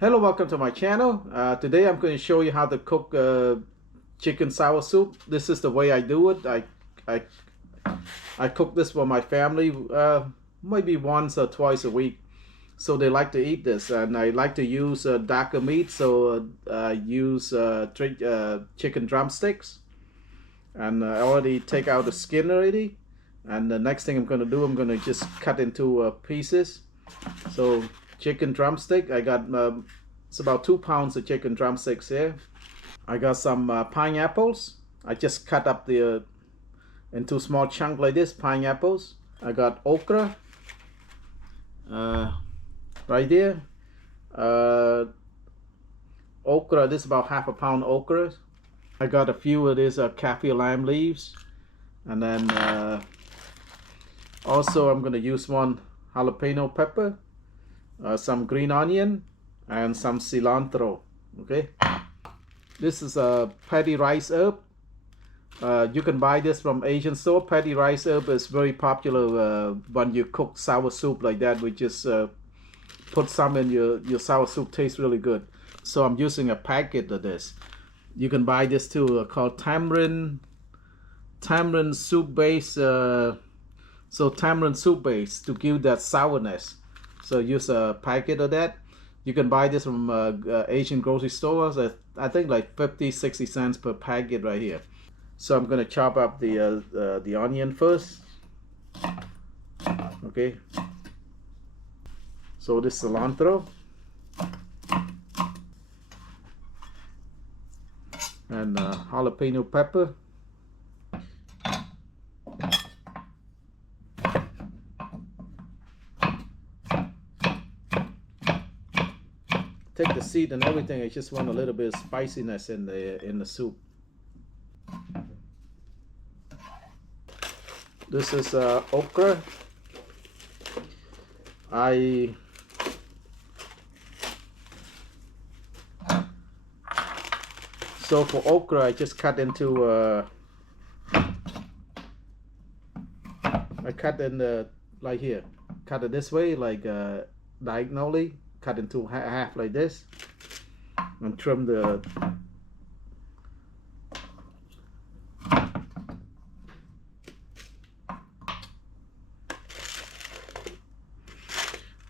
Hello, welcome to my channel. Today I'm going to show you how to cook chicken sour soup. This is the way I do it. I, I cook this for my family maybe once or twice a week. So they like to eat this, and I like to use darker meat. So I use chicken drumsticks, and I already take out the skin already. And the next thing I'm going to do, I'm going to just cut into pieces. So chicken drumstick, I got it's about 2 pounds of chicken drumsticks here. I got some pineapples. I just cut up the into small chunk like this, pineapples. I got okra right there. Okra, this is about half a pound okra. I got a few of these kaffir lime leaves, and then also I'm going to use one jalapeno pepper, some green onion, and some cilantro. Okay, this is a patty rice herb. You can buy this from Asian store. Patty rice herb is very popular when you cook sour soup like that. We just put some in your sour soup. Tastes really good. So I'm using a packet of this. You can buy this too, called tamarind soup base. So tamarind soup base to give that sourness. So use a packet of that. You can buy this from Asian grocery stores. I think like 50-60 cents per packet right here. So I'm gonna chop up the onion first. Okay. So this cilantro and jalapeno pepper. Take the seed and everything. I just want a little bit of spiciness in the soup. This is okra. So for okra, I just cut into I cut in the like here. Cut it this way, like diagonally. Cut into half like this, and trim the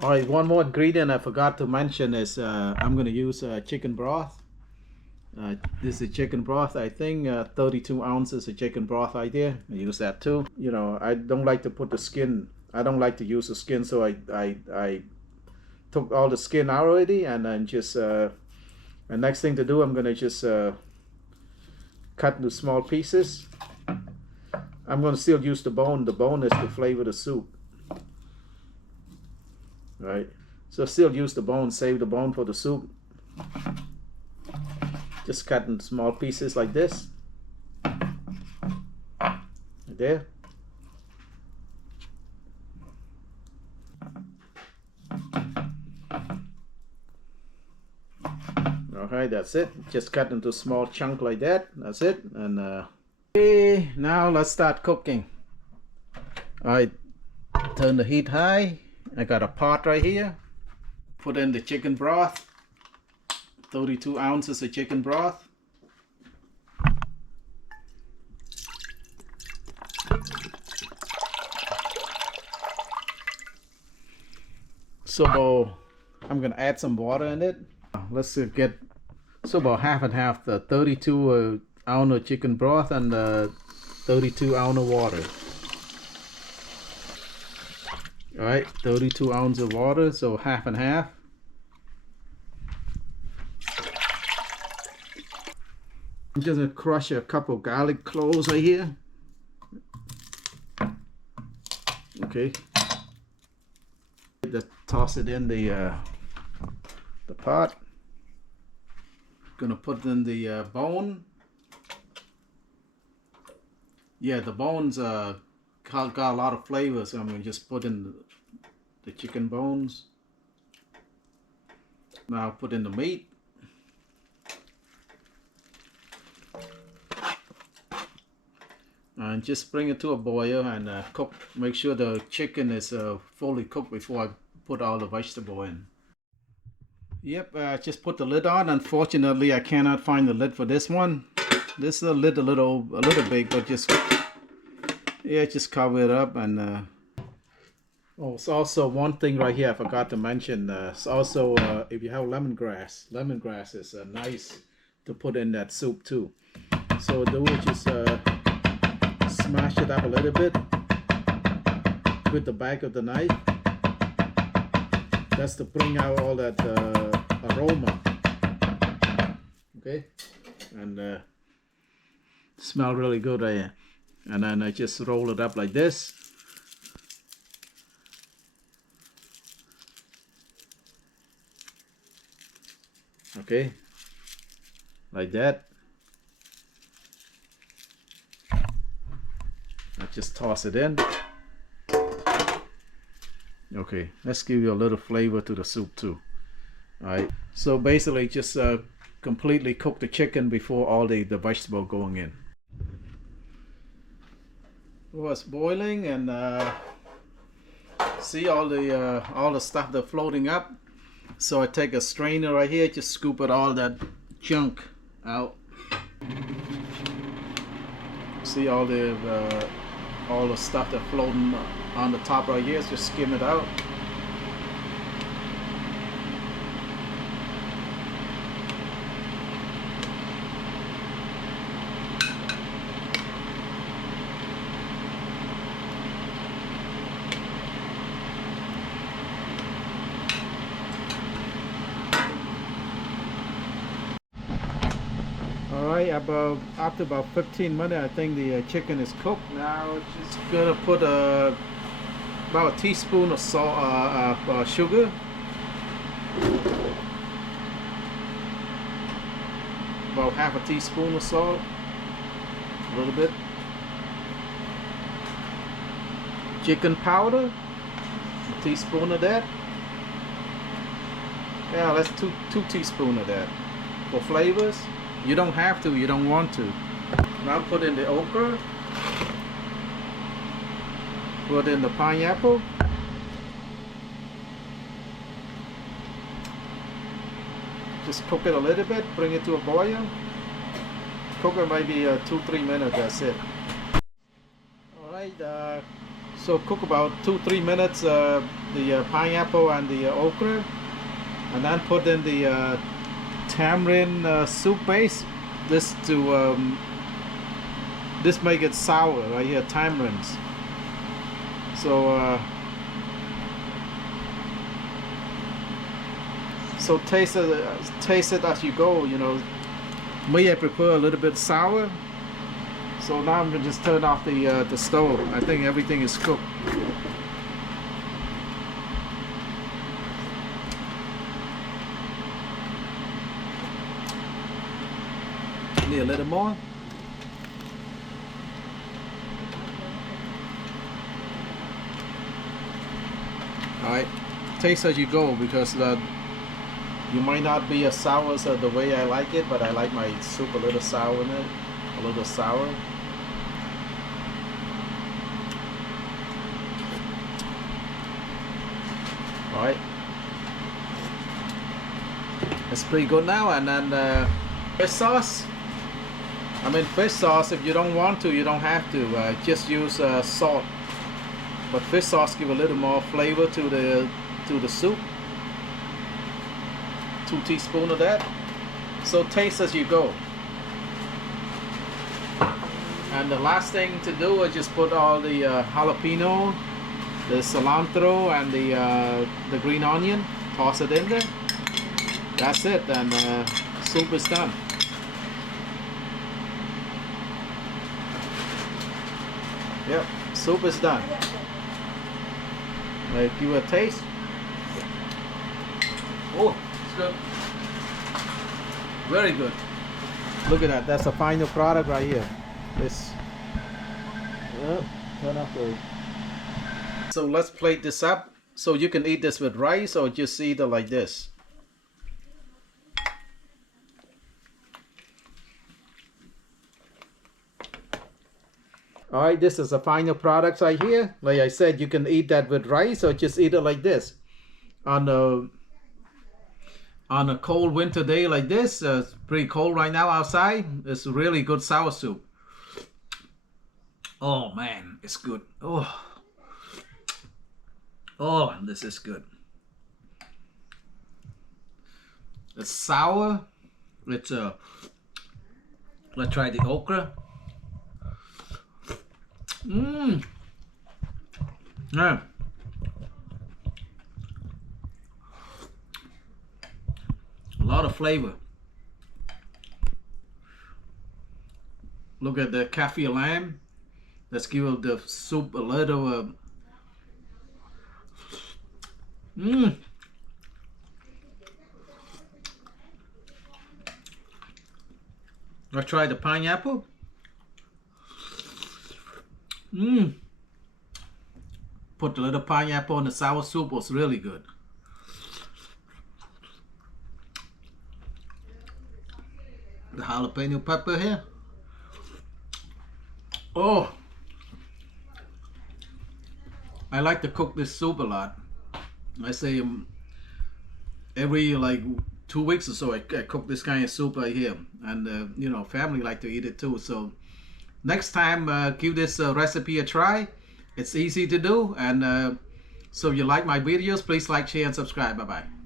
all right. One more ingredient I forgot to mention is I'm going to use chicken broth. This is chicken broth. I think 32 ounces of chicken broth right there. I use that too. You know, I don't like to put the skin. I don't like to use the skin, so I took all the skin out already, and then just the next thing to do, I'm gonna just cut into small pieces. I'm gonna still use the bone. The bone is to flavor the soup, right? So still use the bone. Save the bone for the soup. Just cut in small pieces like this. Right there. Alright, that's it. Just cut into small chunk like that. That's it. And okay, now let's start cooking. Alright, turn the heat high. I got a pot right here. Put in the chicken broth. 32 ounces of chicken broth. So I'm gonna add some water in it. Let's get so about half and half, the 32 ounce of chicken broth and 32 ounce of water. All right, 32 ounces of water, so half and half. I'm just gonna crush a couple of garlic cloves right here. Okay. Just toss it in the pot. Gonna put in the bone. Yeah, the bones got a lot of flavor, so I'm gonna just put in the chicken bones. Now put in the meat. And just bring it to a boil and cook. Make sure the chicken is fully cooked before I put all the vegetable in. Yep, just put the lid on. Unfortunately, I cannot find the lid for this one. This is a lid a little big, but just cover it up. And oh, it's also one thing right here I forgot to mention. It's also if you have lemongrass is nice to put in that soup too. So do it, just smash it up a little bit with the back of the knife. That's to bring out all that aroma. Okay, and smell really good right here. And then I just roll it up like this. Okay, like that. I just toss it in. Okay, let's give you a little flavor to the soup too. Alright, so basically just completely cook the chicken before all the vegetable going in. Well, it's boiling, and see all the stuff that's floating up. So I take a strainer right here, just scoop it all that junk out. See all the stuff that's floating on the top right here, just skim it out. Alright, after about 15 minutes, I think the chicken is cooked. Now just gonna put about a teaspoon of salt, sugar, about half a teaspoon of salt, a little bit, chicken powder, a teaspoon of that. Yeah, that's two teaspoons of that for flavors. You don't have to, you don't want to. Now put in the okra, put in the pineapple, just cook it a little bit, bring it to a boil. Cook it maybe 2-3 minutes, that's it. Alright, so cook about 2-3 minutes the pineapple and the okra, and then put in the tamarind soup base. This make it sour right here, tamarinds. So so taste it as you go. You know, me, I prefer a little bit sour. So now I'm gonna just turn off the stove. I think everything is cooked. Need a little more. Alright, taste as you go, because you might not be as sour as the way I like it, but I like my soup a little sour in it, a little sour. Alright, it's pretty good now. And then fish sauce. Fish sauce, if you don't want to, you don't have to. Just use salt. But fish sauce give a little more flavor to the soup. 2 teaspoons of that. So taste as you go. And the last thing to do is just put all the jalapeno, the cilantro, and the green onion. Toss it in there. That's it, and soup is done. Yep, soup is done. Give you a taste. Oh, it's good. Very good. Look at that. That's the final product right here. This. Turn off the. So let's plate this up. So you can eat this with rice or just eat it like this. Alright, this is the final product right here. Like I said, you can eat that with rice or just eat it like this. on a cold winter day like this. It's pretty cold right now outside. It's really good sour soup. Oh man, it's good. Oh, this is good. It's sour. It's let's try the okra. Yeah. A lot of flavor. Look at the kaffir lamb. Let's give the soup a little. Let's try the pineapple. Put a little pineapple in the sour soup was really good. The jalapeno pepper here. Oh, I like to cook this soup a lot. I say every like 2 weeks or so I cook this kind of soup right here, and you know, family like to eat it too. So next time, give this recipe a try. It's easy to do, and so if you like my videos, please like, share, and subscribe. Bye bye.